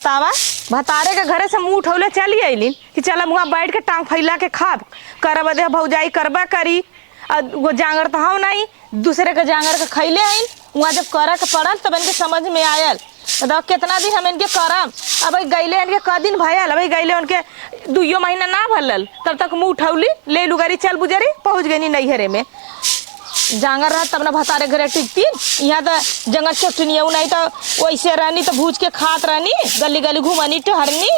तावा भतारे के घरे से मुंह उठौले चली अलिन कि चल मुआ बैठ के टांग फैला के खाब करब दे भौजाई करबा करी। वो जांगर तो हम नहीं दूसरे के जांगर के खैले आई वहाँ जब करा के पड़ल तब इनके समझ में आयल। मतलब कितना दिन हम इनके करब अब गैले इनके क दिन भयल अब गैले उनके 2 महीना ना भरल तब तक मुँह उठौली ले लुगारी चल बुजरी पहुँच गई नैहरे में। जांगर रहा तब ना भतारे घरे टिकती यहाँ तो जंगल चटनिया नहीं तो वैसे रहनी तो भूज के खात रहनी गली गली घूमनी टहरनी।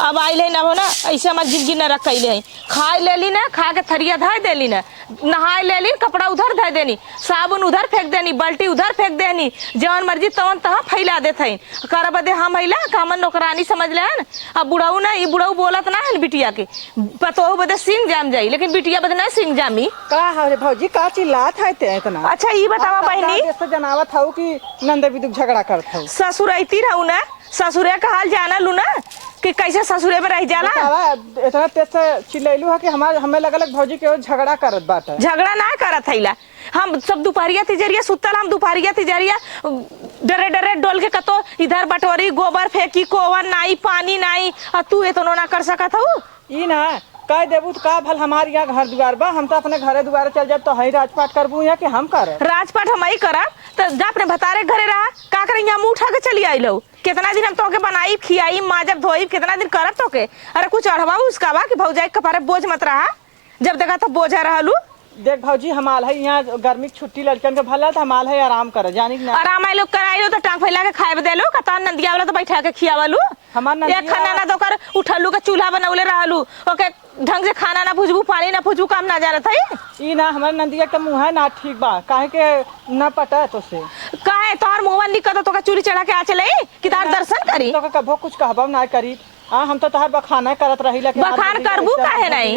अब आई ले ना हो ना ऐसे हमारे जिंदगी न रख ले खाए ले ली ना खा के थरिया धर देली ना नहाए ले ली कपड़ा उधर धर देनी साबुन उधर फेंक देनी बाल्टी उधर फेंक देनी जवन मर्जी तवन तह फैला देते कर बदे हम अला कामन नौकरानी समझ ले न। अब बुढ़ऊ ना ये बुढ़ऊ बोलत ना है बिटिया के पतो बदे सिंह जाम जाई लेकिन बिटिया बदे ना सिंह जामी का हरे भौजी का चिल्लात है ते इतना। अच्छा ये बतावा बहनी जैसे जनावत हूँ कि नंदे बिदुक झगड़ा करत हूँ ससुर आती रहू ना ससुरे का हाल जाना लू ना कि कैसे ससुरे में रह जाला। इतना तेज से चिल्लैलू है कि हमें लगल भौजी के झगड़ा करत बात है। झगड़ा ना करत हैला हम सब दोपहरिया तिजरिया सुतल हम दोपहरिया तिजरिया डरे डरे डोल के कतो इधर बटोरी गोबर फेंकी कोवन नाई पानी नाई और तू इतना ना कर सकत हूँ ई ना कह देबू तो का भल हमारे यहाँ घर द्वार बा हम तो अपने घरे द्वार चल जाब तो हई राजपाट करबू या कि हम कर राजपाट हम ही करब तो जा अपने भतारे घरे रहा का करे यहाँ मुँह उठा के चली आई लो कितना दिन हम तोके बनाई खियाई माजब धोई कितना दिन करब तोके। अरे कुछ अढ़वाऊ उसका बा कि भौजाई कपारे बोझ मत रहा जब देखा तो बोझा रहलू। देख भौजी हमाल है यहाँ गर्मी की छुट्टी लड़कन के भला तो हमाल है आराम कर जानी ना आराम आई लोग कराई लो तो टांग फैला के खाए दे लो कता नंदिया वाला तो बैठा के खियावलू एक खाना ना दोकर उठलू के चूल्हा बनौले रहलू ओके ढंग से खाना ना भुजबू पानी ना भुजबू काम ना जा रहा था ई ना हमारे नंदिया के मुँह है ना ठीक बा काहे के ना पटा तो से काहे तोहर मुंह निकल तो चूड़ी चढ़ा के आ चले कि तार दर्शन करी तो कभो कुछ कहबो ना करी। हाँ हम तो तहार बखाना करत रही लेकिन बखान करबू काहे नहीं।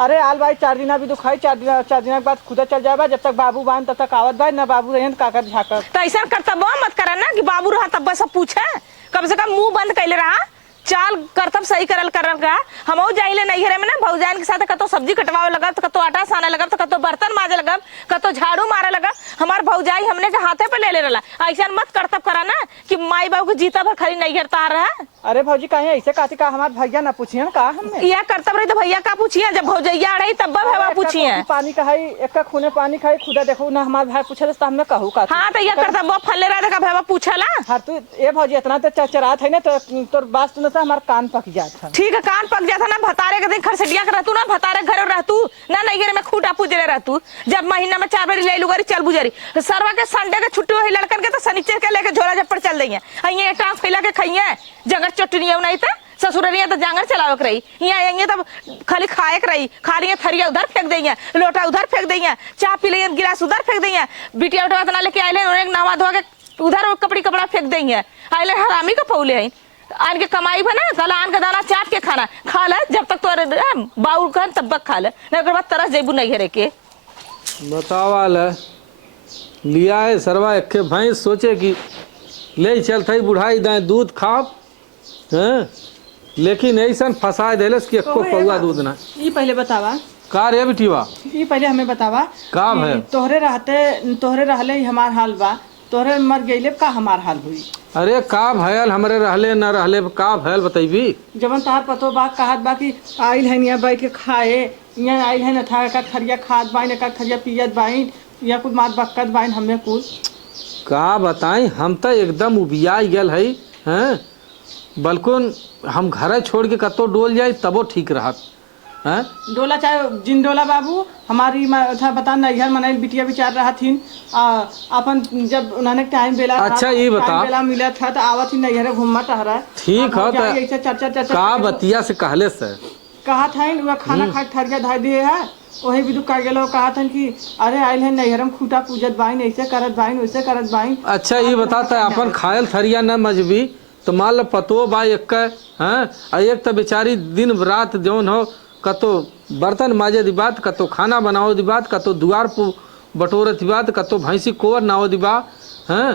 अरे आल भाई 4 दिन भी दुखाई 4 दिन के बाद खुदा चल जाए जब तक बाबू बान तब तक आवत भाई ना बाबू रहे काकर झाकर तो ऐसा करतब मत करा ना कि बाबू रहा तब सब पूछे कम से कम मुंह बंद कैले रहा चाल करतब सही करल का हम जाइले नैहरे में ना भौजान के साथ कतो सब्जी कटवावे लगब तो कतो आटा साने लगब तो कतो बर्तन माजे लगब कतो झाड़ू मारे लगब हमार भौजाई हमने के हाथे पे ले रहा ऐसा मत करतब करा ना कि माई बाबू को जीता भर खाली नैहर तार रहा। अरे भौजी कहे ऐसे कहती का हमारे भैया ना पूछिए का हमने यह करतब रही तो भैया का पूछिए जब भौजैया रही तब भैया पूछिए पानी खाई एक खूने पानी खाई खुदा देखो ना हमारे भाई पूछे तो हमने कहू का हाँ तो यह करतब फले रहा भैया पूछला। हाँ तू ये भौजी इतना तो चरचरात है ना तो तोर बात सुनता हमारा कान पक जाता। ठीक है कान पक जाता ना भतारे के दिन खरसटिया के रहतू ना भतारे घर रहतू ना नैहर में खूटा पूजरे रहतू जब महीना में 4 बार ले लुगारी चल बुजरी सरवा के संडे के छुट्टी हुई लड़कन के तो शनिचर के लेके झोला झप्पड़ चल देंगे अइए टांग फैला के खाइए जंगर चटनी नहीं था ससुररिया तो जांगर चलावे के रही यहाँ आएंगे तब खाली खाए के रही खा लिए थरिया उधर फेंक देंगे लोटा उधर फेंक देंगे चाय पी लेंगे गिलास उधर फेंक देंगे बिटिया उठवा तना लेके आए उन्हें नवा धोवा के उधर कपड़ी कपड़ा फेंक देंगे आइले हरामी का पौले है आन के कमाई बना कल आन का दाना चाट के खाना खा ले जब तक तो बाउल का तब तक खा ले नहीं बाद तरस जेबू नहीं घरे के बतावा लिया है सरवा एक भैंस सोचे कि ले चलते बुढ़ाई दाए दूध खाब हैं लेकिन ऐसा फंसा देलस कि एको पौआ दूध ना। ये पहले बतावा का रे बिटिवा ये पहले हमें बतावा का है तोहरे रहले हमार हाल बा तोहरे मर गईले का हमार हाल हुई। अरे का भयल हमरे रहले न रहले का भयल बतैबी जबन तार पतो बा कहत बा कि आइल है यहाँ बैठ के खाए यहाँ आइल है न था का खरिया खाद बाइन का खरिया पियत बाइन या कुछ मात बक्कत बाइन हमें कुछ का बताई हम तो एकदम उबिया गल है हैं बल्कुन हम घर छोड़ के कतो डोल जाए तबो ठीक रहत हैं डोला चाहे जिन डोला बाबू हमारी था बता नैहर मनाइल बिटिया विचार रहा थी अपन जब उन्होंने टाइम बेला अच्छा ये बता बेला मिला था तो आवत ही नैहर घूमत टहरा ठीक है ऐसे चर्चा का बतिया से कहले से कहा था खाना खा ठहर गया दिए है वही भी दुख गेलो कहा था कि अरे आइल है नैहर में खूटा पूजत बाइन ऐसे करत बाइन वैसे करत बाइन। अच्छा ये बताता अपन खायल थरिया न मजबी तो मान लो पतो बा एक हैं एक तो बेचारी दिन रात जौन हो कतो बर्तन माजे दी बात कतो खाना बनाओ दी बात कतो दुआर बटोरे दी बात कतो भैंसी कोवर नाओ दी बा हैं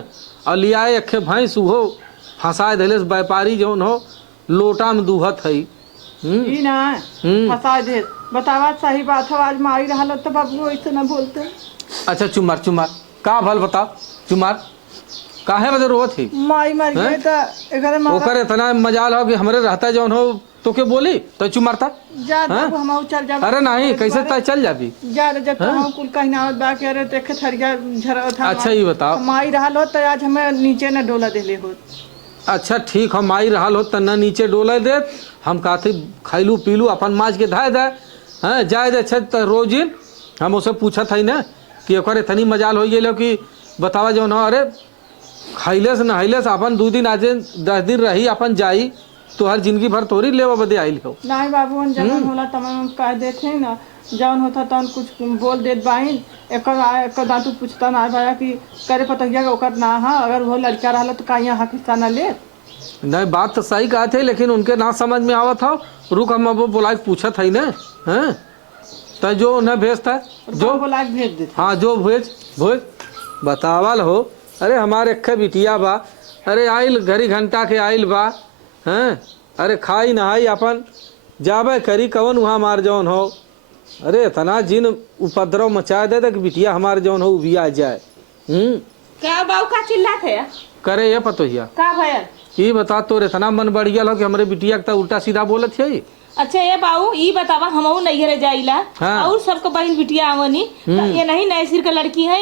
और लिया एक भैंस उहो फंसा देले व्यापारी जौन हो लोटा में दूहत है ई ना फंसा दे बतावा सही बात है आज मारी रहा तो बाबू ऐसे ना बोलते। अच्छा चुमार चुमार का भल बता चुमार काहे बदे रोवत थी? माई मर गई तो एकरे माँ ओकर इतना मजाल हो कि हमरे रहता जौन हो तो के बोली तो चुप मारता। जा हाँ? बाबू हम चल जा। अरे नहीं, कैसे तय चल जाबी? जा रे जब हम कुल कहीं ना आवत बा के अरे देखे थरिया झरा था। अच्छा ये बताओ। माई रहल हो तो आज हमें नीचे न डोला देले हो। अच्छा ठीक, हम आई रहा हो तना नीचे डोले दे, हम कहते खैलू पीलू अपन माज के धाय दे। हाँ जाए दे अच्छा तो रोजिन हम उसे पूछत है ना कि ओकर इतनी मजाल हो गई कि बतावा जो ना, अरे खैले से नहैले से अपन 2 दिन आज 10 दिन रही अपन जाई तो हर जिंदगी भर तोरी लेवा बदे आइल हो। नहीं बाबू हम जवन होला तमाम कह देते ना, जवन होता तन कुछ बोल देत बाइन। एक दांतू पूछता ना भाया कि करे पतंगिया के ओकर ना हा, अगर वो लड़का रहला तो का यहाँ हक हिस्सा ना ले। नहीं बात तो सही कहा थे लेकिन उनके ना समझ में आवत हो। रुक हम अब बुला के पूछत है ना। हाँ तो जो न भेजता जो बोला के भेज देते। हाँ जो भेज भेज बतावल हो। अरे हमारे अखे बिटिया बा, अरे आइल घड़ी घंटा के आइल बा। हैं अरे खाई नहाई अपन जाबे करी कवन वहाँ मार जौन हो। अरे इतना जिन उपद्रव मचा दे कि बिटिया हमारे जौन हो भी आ जाए। क्या बाबू का चिल्लाते है? करे ये पतोहिया का भयल? ये बता तोर इतना मन बढ़ गया हो कि हमारे बिटिया के उल्टा सीधा बोलत है। अच्छा ये बाबू ई बतावा, हमहू नैहर जाइला हाँ। और सबको बहन बिटिया आवनी, ये नहीं नए सिर के लड़की है।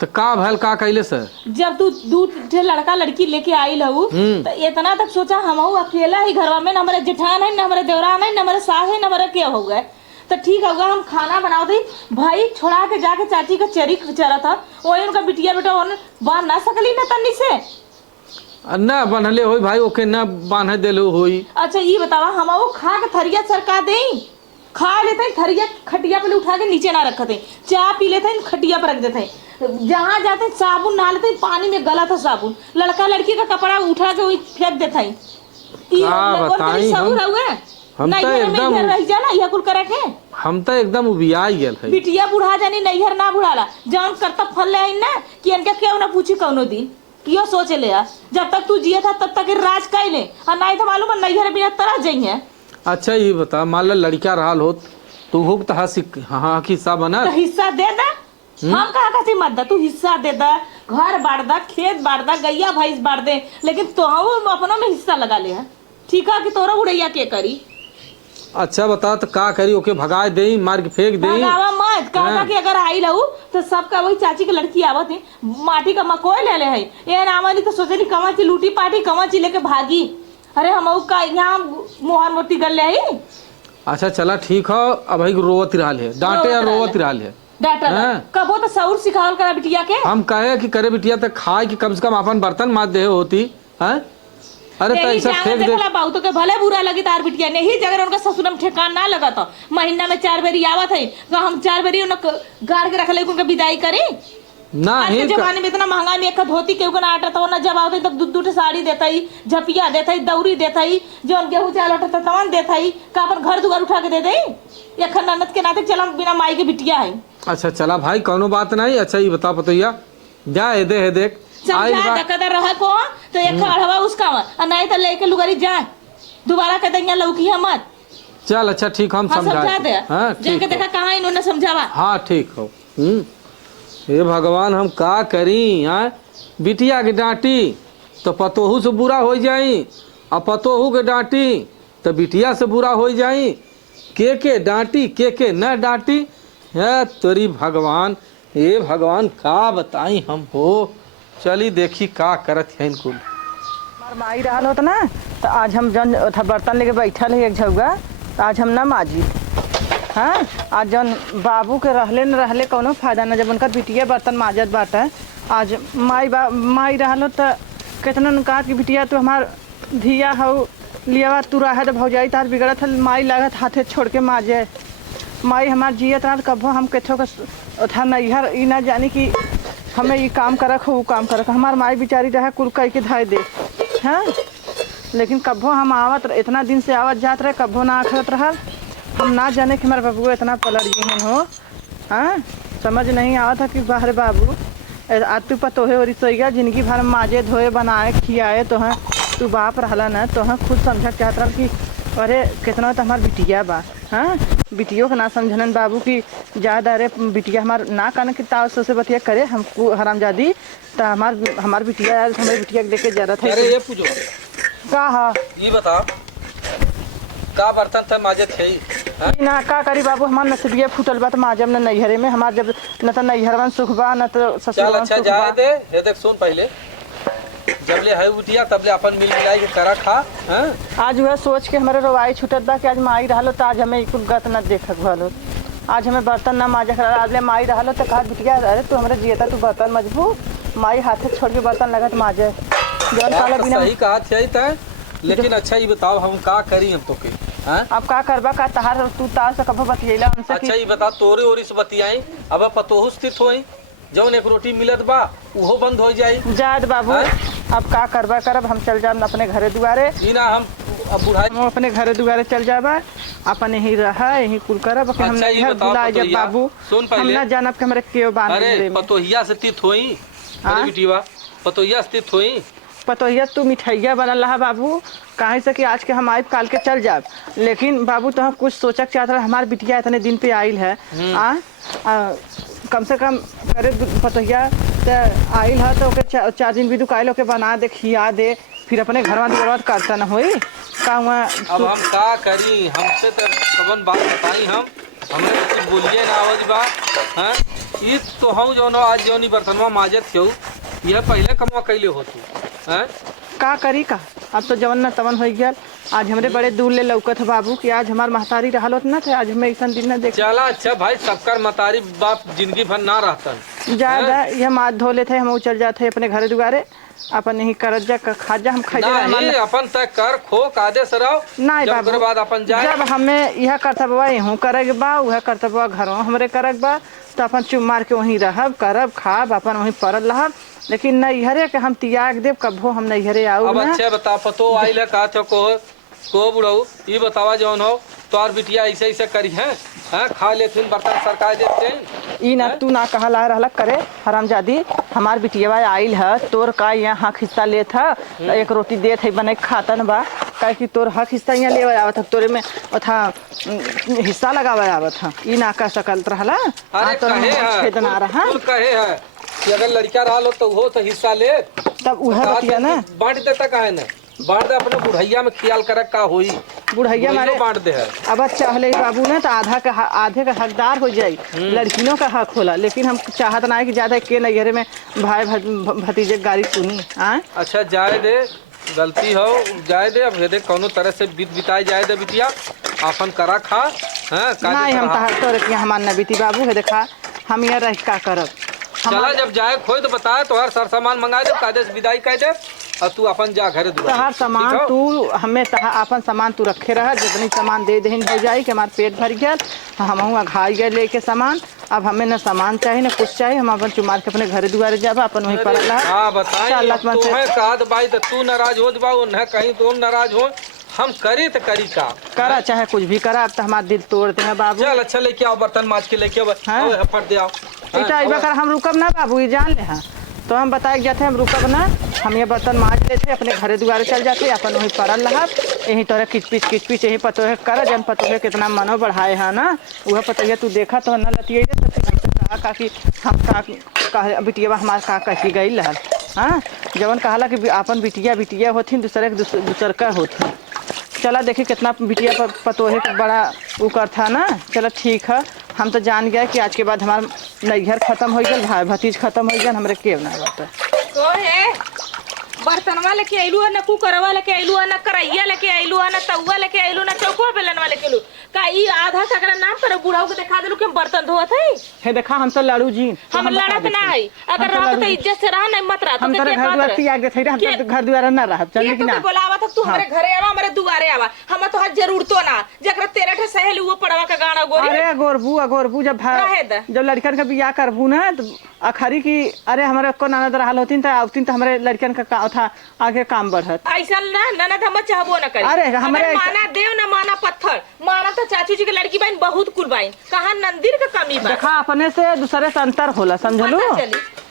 तो का भल का कैले सर? जब तू 2 लड़का लड़की लेके आई लहू तो इतना तक सोचा हमहू अकेला ही घरवा में, न हमारे जेठान है, न हमारे देवरान है, न हमारे सास है, न हमारे क्या हो गए। तो ठीक होगा हम खाना बनाओ दी भाई, छोड़ा के जाके चाची का चरी चरा था वही उनका बिटिया बेटा बांध ना सकली न तन्नी से न बनले हो भाई, ओके न बांध देलो होई। अच्छा ये बतावा, हम वो खा के थरिया सरका दे, खा लेते थरिया खटिया पे उठा के नीचे ना रखते, चाय पी लेते खटिया पर रख देते, जहाँ जाते साबुन नहा लेते पानी में गला था साबुन, लड़का लड़की का कपड़ा उठा के वही फेंक देते। हम तो एकदम रह जाला यह कुल करे के, हम तो एकदम उबिया गेल है। बिटिया बुढ़ा जानी नैहर ना बुढ़ाला, जौन करता फल ले आई ना कि इनके क्यों ना पूछी कौनो दिन, यो सोच ले जब तक तू जिया था तब तक राज कैले, और नहीं तो मालूम नैहर बिना तरह जाइए। अच्छा ये बता, मान लो लड़का रहा हो तू हुक तो हाँ हिस्सा बना तो हिस्सा दे दा, हम कहा कसी मत दा, तू हिस्सा दे दा, घर बांट दा, खेत बांट दा, गैया भैंस बांट दे, लेकिन तो अपनों में हिस्सा लगा ले है। ठीक है कि तोरा उड़ैया के करी। अच्छा बता तो का करी, ओके भगा दे मार के फेंक दे? भगावा मत, कहता कि अगर आई लहू तो सबका वही चाची की लड़की आवत है, माटी का मकोई ले ले है, ये नामली तो सोचे नहीं कमा ची लूटी पाटी कमा ची लेके भागी। अरे हम का यहाँ मोहर मोटी कर ले आई। अच्छा चला ठीक हो, अब ही रोवत रहा है, डांटे या रोवत रहा है डाटा कबो तो सौर सिखावल करा बिटिया के। हम कहे कि करे बिटिया तो खाए कि कम से कम अपन बर्तन मार दे होती है। अरे तो ऐसा फेंक दे बहुत के भले बुरा लगी तार बिटिया ने ही जगह उनका ससुर में ठेकान ना लगा था, महीना में 4 बेरी आवत है तो हम 4 बेरी गाड़ के रख ले उनका विदाई करी ना। आज के जमाने में इतना महंगा में एक धोती के ना आटा तो ना, जब आवते तब 2 साड़ी देता ही, झपिया देता ही, दौरी देता ही, जो गेहूं चावल आटा तवन देता ही, का अपन घर दुआर उठा के दे दे, या ननद के नाते चला बिना माई के बिटिया है। अच्छा चला भाई कोनो बात नहीं। अच्छा ये बता पतैया, जा हे देख समझा कदर रहा को तो एक खड़वा उसका और नहीं तो लेके लुगारी जाए दोबारा कह देंगे लौकी मत। चल अच्छा ठीक, हम समझा दे। हाँ जाके देखा कहाँ इन्होंने समझावा। हाँ ठीक हो। हे भगवान हम का करी। हाँ बिटिया के डांटी तो पतोहू से बुरा हो जाई, और पतोहू के डांटी तो बिटिया से बुरा हो जाई। के डांटी के न डांटी है तोरी भगवान। ये भगवान का बताई हम हो। चली देखी का करत है इनको। हमार माई रहल होत ना तो आज हम जन बर्तन लेके बैठल है एक झौगा, तो आज हम ना माजी। हाँ आज जन बाबू के रहले न रहले कोनो फायदा ना, जब उनका बिटिया बर्तन माजत बाटे। आज माई रहल तो कितना न कहा कि बिटिया तो हमार धिया हो लियावा तू रहा तो भौजाई तार बिगड़त है, माई लागत हाथे छोड़ के माजे। माई हमार जियत रहा कबो हम केथो का नैहर ई ना जानी कि हमें ये काम करक हो वो काम करक। हमार माई बेचारी रहे कुल कह के धाय दे। हाँ लेकिन कब्बो हम आवत इतना दिन से आवत जात रहे, कब्बो ना आखरत रहल। हम ना जाने कि हमारे बाबू इतना पलट गए हो। हाँ समझ नहीं आवत था कि बाहर बाबू आज तू पतोहे और रसोईया जिंदगी भर माजे धोए बनाए खियाए तो हैं, तू बाप रहला न तो हैं खुद समझ चाहत रहा कि अरे कितना तो हमार बिटिया बा। हाँ, बिटियों का ना समझलन बाबू की ज्यादा। अरे बिटिया हमार ना कान की ताव से बतिया करे हमको हरामजादी। तो हमार बिटिया यार हमारी बिटिया के लेके जा रहा था। अरे ये पूछो का हा ये बता का बर्तन था माजे थे ना का करी बाबू, हमार नसीबिया फूटल बा तो माजब न नैहरे में। हमार जब न तो नैहरवन सुख बा न तो चल ससुरवन अच्छा सुख जाए बा। दे। ये देख सुन पहले जब ले है उठिया तब ले अपन मिल मिलाई के करा खा। हैं आज वह सोच के हमारे रवाई छूटत बा कि आज माई रहलो तो आज हमें कुल गत न देखक भलो। आज हमें बर्तन ना माजा कर आज ले माई रहलो तो कहा बिटिया अरे तू हमारे जियता तू बर्तन मजबू माई हाथे छोड़ के बर्तन लगत माजे जौन साला तो बिना। सही कहा थे तय, लेकिन अच्छा ये बताओ हम का करी हम तो के। हैं अब का करबा का तहार तू तार से कभो बतियैला हमसे अच्छा कि ये बता तोरे ओरी से बतियाई अब पतोहु स्थित होई जौन एक रोटी मिलत बा उहो बंद हो जाई। जाद बाबू अब का करबा करब हम चल जाब अपने घरे दुआरे। ई ना हम अब बुढ़ाई हम अपने घरे दुआरे चल जाबा अपन यही रहा यही कुल करब कि हम अच्छा, ये नहीं बताओ भुला जब पतोहिया, बाबू सुन पहले। हम ना जानब कि हमरे केव बांध अरे ले पतोहिया से स्थित होई। हाँ? अरे बिटिया पतोहिया स्थित होई। पतोहिया तू मिठाइया बनल रहा बाबू काहे से कि आज के हम आइब काल के चल जाब। लेकिन बाबू तो हम कुछ सोचक चाहत रहे हमार बिटिया इतने दिन पे आइल है। कम से कम करे पतोहिया तो आइल है तो ओके 4 दिन भी दुकाइल ओके बना दे खिया दे फिर अपने घर में करता न होई का हुआ। अब हम का करी हमसे तो सबन बात बताई हम हमने तो कुछ बोलिए ना आवाज बा। हैं ई तो हम जो आज जो बर्तनवा माजत क्यों यह पहले कमवा कैले हो तू। हैं का करी का अब तो जवन न तवन हो गया। आज हमरे बड़े दूर ले लौकत है बाबू कि आज हमार महतारी रहल होत न थे आज हमें ऐसा दिन न देख। चला अच्छा भाई सबकर मतारी बाप जिंदगी भर ना रहता ज्यादा ये हाथ धो लेते हम चल जाते अपने घर दुआरे अपन यही करत जा खाजा हम खाई नहीं अपन तय कर खो कादे सराव नहीं जब बाबू ओकरे बाद अपन जाए। जब हमें यह कर्तव्य यहूँ करे बा वह कर्तव्य घरों हमरे करक बा तो अपन चुप मार के वहीं रहब करब खाब अपन वहीं पड़ल रहब। लेकिन नैहरे के हम त्याग देव कभो हम नैहरे आऊ अब ना। अच्छा बता पतो आइल है का थो को बुढ़ऊ ये बतावा जौन हो तोर बिटिया ऐसे ऐसे करी है। हैं खा लेथिन बर्तन सरकार देते हैं। ई ना तू ना कहा ला रहला करे हरामजादी हमार बिटिया आइल है तोर का यहाँ हक हिस्सा लेत है एक रोटी देत है बने खातन बा काहे कि तोर हक हिस्सा यहाँ लेवे आवत है तोरे में था हिस्सा लगावे आवत है ई ना कह सकल रहला। अरे कहे है छेदना रहा कुल कहे है कि अगर लड़का रहा तो वो तो हिस्सा ले तब उहे बतिया ना बांट देता काहे ना बांट दे अपने बुढ़ैया में ख्याल करे का होई बुढ़ैया मारे बांट दे है। अब चाहले बाबू ना तो आधे का हकदार हो जाई लड़कियों का हक होला। लेकिन हम चाहत ना है कि ज्यादा के नैहरे में भाई भतीजे गाड़ी सुनी आ। अच्छा जाए दे गलती हो जाए दे अब दे कोनो तरह से बिताई जाए दे बिटिया अपन करा खा। हैं नहीं हम तहार तोरे के हमार न बीती बाबू है देखा हम यहाँ रह का करब। चला जब जाए खोई तो बताए तो हर सर सामान मंगा दे कायदे से विदाई कह दे और तू अपन जा घरे दुआ तहार सामान तू हमें अपन सामान तू रखे रहा जितनी सामान दे देहिन हो जाई कि हमार पेट भर गया हम घाई गए लेके सामान। अब हमें न सामान चाहिए न कुछ चाहिए हम अपन चुमार के अपने घरे दुआरे जाबा अपन वहीं पर हाँ बताए तू है कहत भाई तो तू नाराज हो बा न कहीं तो नाराज हो हम करे तो करी का करा चाहे कुछ भी करा अब तो हमारा दिल तोड़ दे बाबू। चल अच्छा लेके आओ बर्तन माज के लेके आओ फट दे आओ। हम रुकब ना बाबू ये जान ले तो हम बताए जाते हम रुकब ना हम ये बर्तन माज लेते अपने घरे दुआरे चल जाते अपन वहीं पड़ल रहब यही तोरे किचपिच यही पतो है कर जन पतो है कितना मनो बढ़ाए है ना वह पतो है तू देखा तो न लतिये कहा कि हम का बिटिया हमार का कही गई रहल। हाँ जवन कहला कि अपन बिटिया होथिन दूसर का होथिन। चला देखी कितना बिटिया पतोहे बड़ा उकर था ना। चलो ठीक है हम तो जान गए कि आज के बाद हमार नैहर खत्म हो गया भाई भतीज खत्म हो गया हमरे केव ना बात तो है बर्तनवा लेके आइलू न कुकरवा लेके आइलू न करैया लेके आइलू न तउवा लेके आइलू न चौको बेलनवा लेके आइलू का ई आधा तकरा नाम पर बुढ़ाऊ के दिखा देलू कि हम बर्तन धोत है देखा हम तो लड़ू जी हम लड़त ना है अगर रहत तो इज्जत से रह नहीं मत रह हम तो घर दुआर त्याग दे थे हम तो घर दुआर ना रह चल कि ना बोलावा तक तू हमरे घरे आवा हमरे दुआरे आवा हम तो हर जरूरतो ना जकरा तेरे ठे सहेली वो पड़वा का गाना गोरी। अरे गोरबू जब लड़कन का बियाह करबू ना तो अखरी की अरे हमारे को ननद रहल होतिन त आवतिन त हमरे लड़कन का था आगे काम बढ़त ऐसा ना ननद हम चाहबो ना करे। अरे हमरे माना देव ना माना पत्थर माना तो चाचू जी के लड़की बहन बहुत कुल बहन कहां नंदिर का कमी बा देखा अपने से दूसरे से अंतर होला समझलू।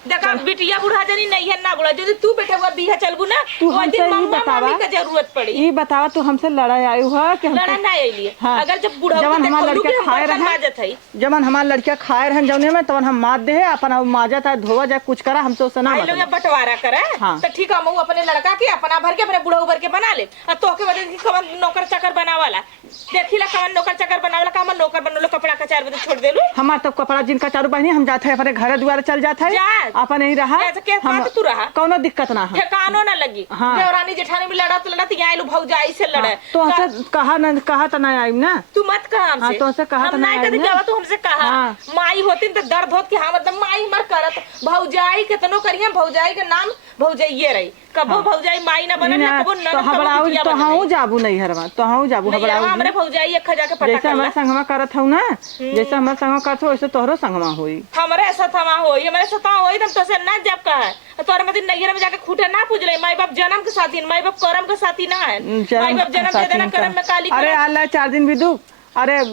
देखा बिटिया बुढ़ा जनी नहीं है ना बुढ़ा, यदि तू बेटा हुआ बीहा चलबू ना तू वो हमसे दिन ई मम्मा बतावा, मम्मी का जरूरत पड़ी। ई बतावा तू हमसे लड़ाई आई हुआ कि लड़ा ना आइली। हाँ। अगर जब बुढ़ा जवन हमार लड़का खाए रहे माजत है जवन हमार लड़का खाए रहन जौने में तवन हम मार दे अपन माजत है धोवा जाए कुछ करा हम तो उससे ना आई लोग मतलब। बंटवारा करे हाँ। तो ठीक है, हम अपने लड़का के अपना भर के अपने बुढ़ा भर के बना ले और तोहके वजह से कवन नौकर चाकर बनावाला देखिला कवन नौकर चाकर बनावाला का हम नौकर बनलो कपड़ा का 4 बजे छोड़ देलू। हमार तो कपड़ा जिनका चारू बहनी हम जाते है अपने घर द्वारा चल जाते है जा। अपन यही रहा ऐसे के हम बात तू रहा कोनो दिक्कत ना है ठेकानो ना लगी। हाँ। देवरानी जेठानी में लड़त लड़त यहाँ आइलू भौजाई से लड़े। तो हमसे कहा तो ना आई ना तू मत कहा हमसे। हाँ, तो हमसे कहा हम तो नहीं नहीं कभी आई ना। कहा तू हमसे कहा। हाँ। माई होती तो दर्द होत कि हाँ मतलब माई मर करत भौजाई कितनो करिए भौजाई के नाम भौजाइये रही कबो हाँ। भौजाई माई ना बनल ना कबो तो ननद हबड़ाऊ बिटिया तो बनल। हाँ जाबू नहीं हरवा तो हाँ जाबू नहीं, हबड़ाऊ हमरे भौजाई एक जाके पता जैसे कर हमारे संगमा करत हूँ ना जैसे हमारे संगमा करत हो वैसे तोहरो संगमा होई हमरे ऐसा थमा होई हमरे ऐसा थमा होई तुम तो से ना जब का है तोरे मत नैयर में जाके खूटे ना पूछ ले माई बाप जन्म के साथी माई बाप कर्म के साथी ना है। माई बाप जन्म दे देना कर्म में काली अरे अल्लाह 4 दिन भी दुख अरे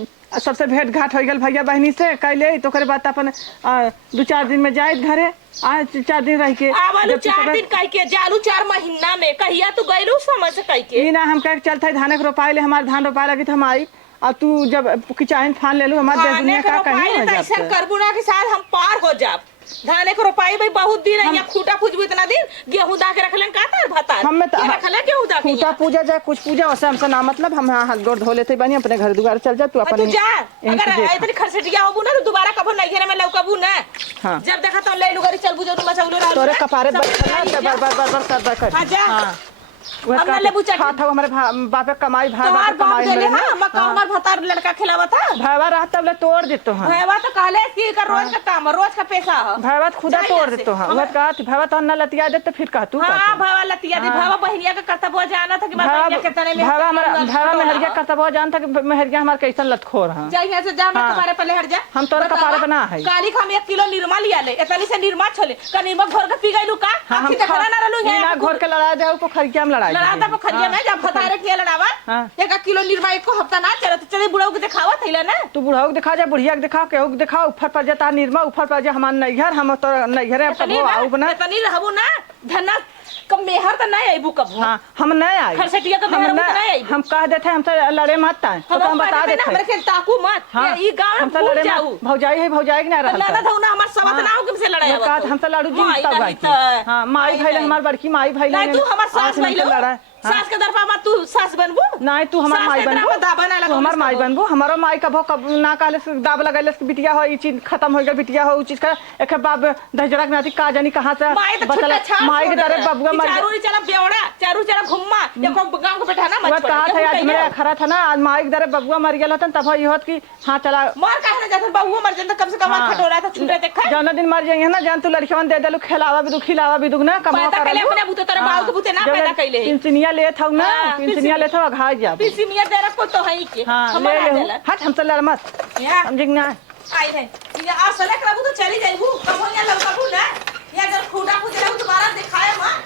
सबसे भेंट घाट हो गल भैया बहनी से कैले तो करे बात अपन 2-4 दिन में जाए घरे आज 4 दिन रह के आवलू जब 4 दिन कह के जालू 4 महीना में कहिया तू गइलू समय से कह के ई ना हम कह चलते धान के रोपाए ले हमार धान रोपाए लगी तो हम आई और तू जब किचाइन फान ले लू हमार देश दुनिया का कहीं हो ऐसा जाता करबू ना के साथ हम पार हो जाब। धाने को रोपाई भाई बहुत दिन है खूटा पूजबू इतना दिन गेहूं दा के रखलन का तार भाता हम में रखले गेहूं दा के खूटा पूजा जाए कुछ पूजा वैसे हमसे ना मतलब हम हाथ गोड़ धो लेते बनी अपने घर दुआर चल जा तू तू अपन जा अगर इतनी खरसटिया होबू ना तो दोबारा कबो नहीं में लौकबू ना। हाँ। जब देखा तो ले लुगरी चलबू जो तुम चलू रहा तोरे कपारे बर कर हां जा हाँ हम ना लेबू चट खाता हमारे बापे कमाई भाई तुम्हार बाप बाप कमाई देले हमारे हां मक्का हमार भतार लड़का खिलावा था भाईवा रहा तब ले तोड़ देतो हां भैया तो कहले कि कर रोज का काम रोज का पैसा है। भाईवा खुदा जाइए तोड़ से। देतो हां वह कहा भाईवा तो न लतिया दे तो फिर कह तू हां भैया लतिया दी भैया बहनिया का कर्तव्य जाना था कि बहनिया के तने में भाईवा मेहरिया करता बहुत जानता कि मेहरिया हमार कैसन लतखोर हां जाइए से जा मैं तुम्हारे पहले हट जा हम तोरे कपारे बना है काली हम 1 किलो निरमा लिया ले इतनी से निरमा छोले का निरमा घोर के पी गइलू का हम आखी देखला ना रहलू ना घोर के लड़ा दे पोखरिया में लड़ाई लड़ाता पोखरिया में जब भतारे के लड़ावा हाँ। 1 किलो निरमा एको हफ्ता ना चलत चले बुढ़ऊ के दिखावा थैला ना तू बुढ़ाऊ के दिखा जा बुढ़िया के दिखा केहू के दिखा ऊपर पर जाता निरमा ऊपर पर जा हमार नैहर हम तो नैहरे अब आऊ बना इतनी रहबू ना धन्ना कब मेहर त नहीं आइबू कब हां हम नहीं आई खरसटिया का मेहर नहीं आइबू हम कह देते हमसे लड़े मत ताए तो हम बता देते हमरे के ताकू मत हाँ, ई गांव हमसे में लड़े जाऊ मत भौजाई है भौजाई के ना रहल ना ना ना हमार सबत नाव के से लड़ाई का हमसे लड़ू जी तब आई हां माई भाई हमार बड़की माई भाई नहीं तू हमार सास भाई लड़ा सास के दरपा मत तू सास बनबू नहीं तू हमार माई बनबू दाबा तू हमार माई बनबू हमारो माई कबो कब ना काले से दाब लगैले से बिटिया हो ई चीज खत्म हो गई बिटिया हो चीज का एक बाप दहजरा के नाती का जानी कहां से माई तो छुट्टा छाप माई के दरे बबुआ मर चारू चला बेवड़ा चारू चला घुम्मा देखो गांव को बैठाना मत वो कहा था आज मेरे खरा था ना आज माई के दरे बबुआ मर गेल हतन तब ई होत कि हां चला मार काहे ना जात बबुआ मर जंत कम से कम खटोरा था छुटे देखा जौना दिन मर जाइए ना जान तू लड़कियन दे देलू खिलावा भी खिलावा भी ना कमा पैदा कैले अपने बुते तोरे बाऊ के बुते ना पैदा कैले पिंचनिया लेत हऊ ना पिंचनिया लेत हऊ घा जा पीसी मिया दे रखो तो है के हां ले हमारा ले देला हट हमसे लड़ मत या समझिक ना आई है ये आ सेलेक्ट रहबू तो चली जाइबू कब हो या लड़काबू ना या जब खूटा पूछ रहू दोबारा दिखाए मां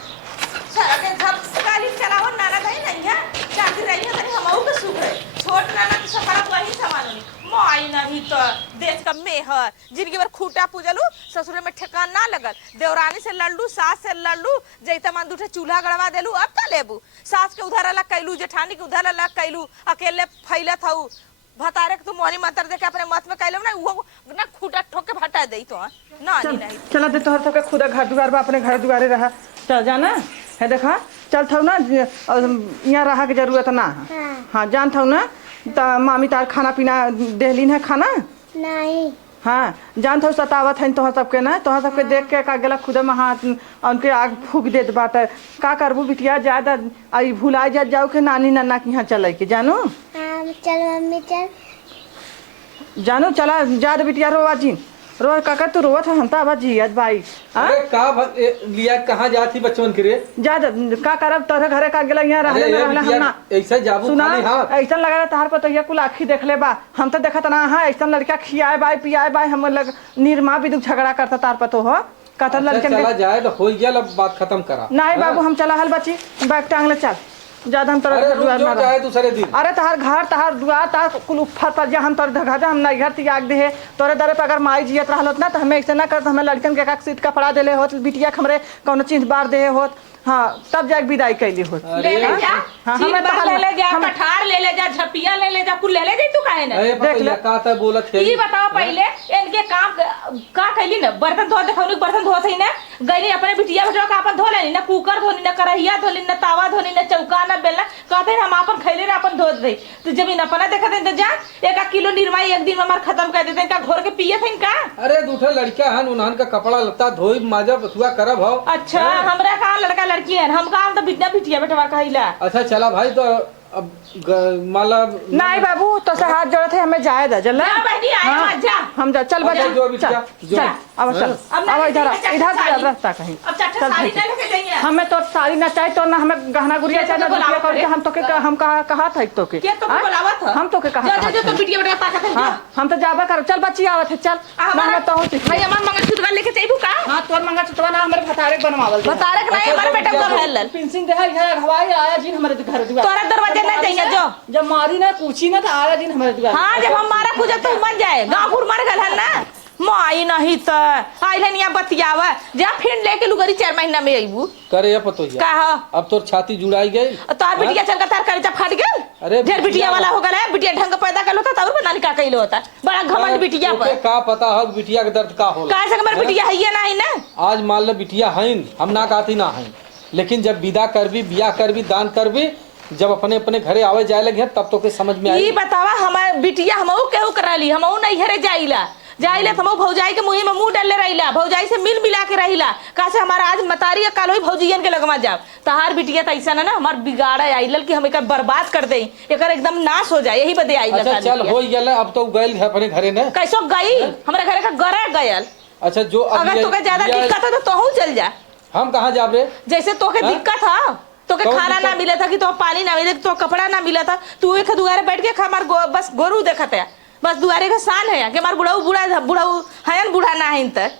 सारा के झप काली चलाओ नाना नहीं नहीं है शादी रही है तनी हमहू के सुख है छोट नाना के सफरा वही सामान माई नहीं तो देश का मेहर जिनकी बार खूटा पूजलू ससुरे में ठेकान ना लगल देवरानी से लड़लू सास से लड़लू जैता मान दूठे चूल्हा गड़वा देलू अब का लेबू सास के उधर अलग कैलू जेठानी के उधर अलग कैलू अकेले फैलत हऊ भतारे के तू मोहनी मंत्र दे के अपने मत में कैलू ना वो ना खूटा ठोक के भटा देई तो ना नहीं चला दे तोहर सबके खुदा घर दुआर बा अपने घर दुआरे रहा चल जाना है देखा चल थौ ना यहाँ रहा के जरूरत ना हाँ जान थौ ना त मामी तार खाना पीना देहलीन है खाना नहीं हाँ जान थौ सतावत है तोहर सबके ना तोहर सबके देख के का गेला खुदा में हाथ उनके आग फूक देत बाटे का करबू बिटिया ज्यादा आई भुला जा जाओ के नानी नन्ना के यहाँ चले के जानू हाँ चल मम्मी चल जानू चला जा दे बिटिया रोवा जी रो काका तू रोवत है हम तो आवाज जी आज भाई अरे का लिया कहाँ जाती बच्चन के रे जा का करब तोरे घरे का गेला यहाँ रहले ना रहले हम ना ऐसा जाबू सुना खाली हाथ ऐसा लगा तार पर तो ये कुल आखी देख ले बा हम तो देखत ना हां ऐसा लड़का खियाए बाई पियाए बाई हम लग निर्मा भी दुख झगड़ा करता तार पर तो हो कहता लड़के चला जाए तो हो गया अब बात खत्म करा नहीं बाबू हम चला हल बच्ची बैग टांग ले चल ज्यादा हम तोरा अरे घर रुक दुआर जाओ ना चाहे रह। दूसरे दिन। अरे तहार घर तहार दुआर तहार कुल उफर पर जा हम तोर घर हम नहीं घर त्याग दे तोरे दरे पे अगर माई जियत रहल ना तो हमें ऐसे ना कर हमें लड़कन के सीट कपड़ा देले होत बिटिया के हमरे कौनो चीज बार दे होत हाँ तब जाके विदाई कैली होत। ले ले जा हाँ, चीज हमें तो बार ले ले जा हम- कठार ले ले जा झपिया ले ले जा कुल ले ले जा तू काहे ना अरे देख ले। पता का था बोलत है ई बताओ पहले इनके काम का कैली ना बर्तन धो देखौनी बर्तन धोत है ना गईली अपने बिटिया बेटा का अपन धो लेनी ना कुकर धोनी ना करहिया धोनी ना तावा धोनी ना चौका ना बेलना कहते हम अपन खैले ना अपन धोत रही तो जमीन अपना देखत है तो जा 1 किलो निरमाई एक दिन में हमार खत्म कर देते का घोर के पिए थे का। अरे दूठे लड़का हन उन्हन का कपड़ा लत्ता धोई माजा बथुआ करब हो। अच्छा हमरा कहा लड़का लड़की है हम कहा तो बिटिया बिटिया बेटवा कहिला। अच्छा चला भाई तो अब माला नहीं बाबू तो से हाथ जोड़े थे हमें जाए दा चल जा बहनी आए मत जा हम जा चल बजा अच्छा, जो बिटिया, चल जो। चल अब चल अब ना अब इधर लेके जा इधर साड़ी। से रास्ता कहीं अब चाचा चल साड़ी ठीक ना है। लेके जाइए हमें तो साड़ी ना चाहिए तो ना हमें गहना गुड़िया चाहिए ना तो रुपया बुलावत करके है। हम तो के हम कहा था तो के के तो हाँ? बुलावत है हम तो के कहा जा जा तो बिटिया बेटा ताकत है हाँ हम तो जाबा कर चल बच्ची आवत है चल ना हमें तो भाई हमार मंगलसूत्र लेके जाइबू का हाँ तोर मंगा छुटवा ना हमारे भतारे बनवावल बतारे के नहीं हमारे बेटा को भेल पिंसिंग दे है हवाई आया जी हमारे घर दुआ तोरा दरवाजे ना जाइए जो जब मारी ना पूछी ना तो आया जी हमारे दुआ हाँ जब हमारा कुछ तो मर जाए गाँव घूर मर गल है ना माई नहीं तो आइल है बतियावा जा फिर लेके लुगरी 4 महीना में अइबू करे पतोहिया का हो अब तोर छाती जुड़ाई गई। तोर बिटिया चल का तार करे जब फट गल अरे ढेर बिटिया वाला हो गल है बिटिया ढंग पैदा कर होता तब पता नहीं का कइलो होता बड़ा घमंड बिटिया तोके पर का पता हो बिटिया के दर्द का होला। काहे से हमर बिटिया है ना ही ना आज मान लो बिटिया हईन हम ना कहती ना हईन लेकिन जब विदा करबी बियाह करबी दान करबी जब अपने अपने घरे आवे जाए लगे तब तो के समझ में आई। ई बतावा हमार बिटिया हमहू केहू कराली हमहू नहीं हरे जाइला जाइले तो भौजाई के मुंह में मुंह डाले रहिला भौजाई से मिल मिला के रहिला का से हमारा आज मतारी काल होई भौजियन के लगमा जाओ तहार बिटिया त ऐसा ना हमार बिगाड़ा आइलल कि हम एकर बर्बाद कर देई एकर एकदम नाश हो जाए यही बदे आइलल। अच्छा चल हो गेल अब तो गइल है अपने घरे ने कैसो गई हमारे घरे का गरा गयल अच्छा जो अगर तोके ज्यादा दिक्कत है तो तोहू चल जा हम कहाँ जाब रे जैसे तोके दिक्कत है तोके कौन खाना ना दिक्कत? मिला था कि तो पानी ना मिले तो कपड़ा ना मिला था तू एक दुआरे बैठ के हमार बस गोरू देखत है बस दुआरे का शान है कि हमार बुढ़ाऊ बुढ़ाऊ है बुढ़ा ना है तक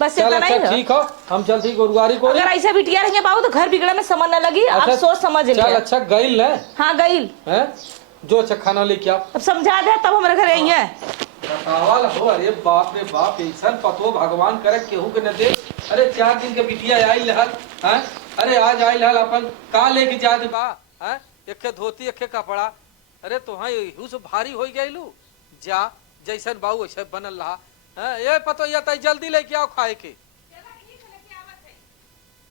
बस चल इतना नहीं अच्छा है। ठीक हो हम चलती गुरुवारी को अगर ऐसे बिटिया रहेंगे बाबू तो घर बिगड़े में समझ न लगी आप सोच समझ चल ले। अच्छा गइल है हाँ गईल हैं जो अच्छा खाना लेके आओ अब समझा दे तब हमारे घर आई है बतावल हो। अरे बाप रे बाप ऐसा पतो भगवान करे केहू के न दे। अरे 4 दिन के बिटिया आइल हल हैं अरे आज आइल हल अपन का लेके जा दे बा हैं एके धोती एके कपड़ा अरे तो हाँ यहू से भारी हो गइलू जा जैसन बाऊ वैसे बनल रहा हैं ये पतो या तई जल्दी लेके आओ खाए के।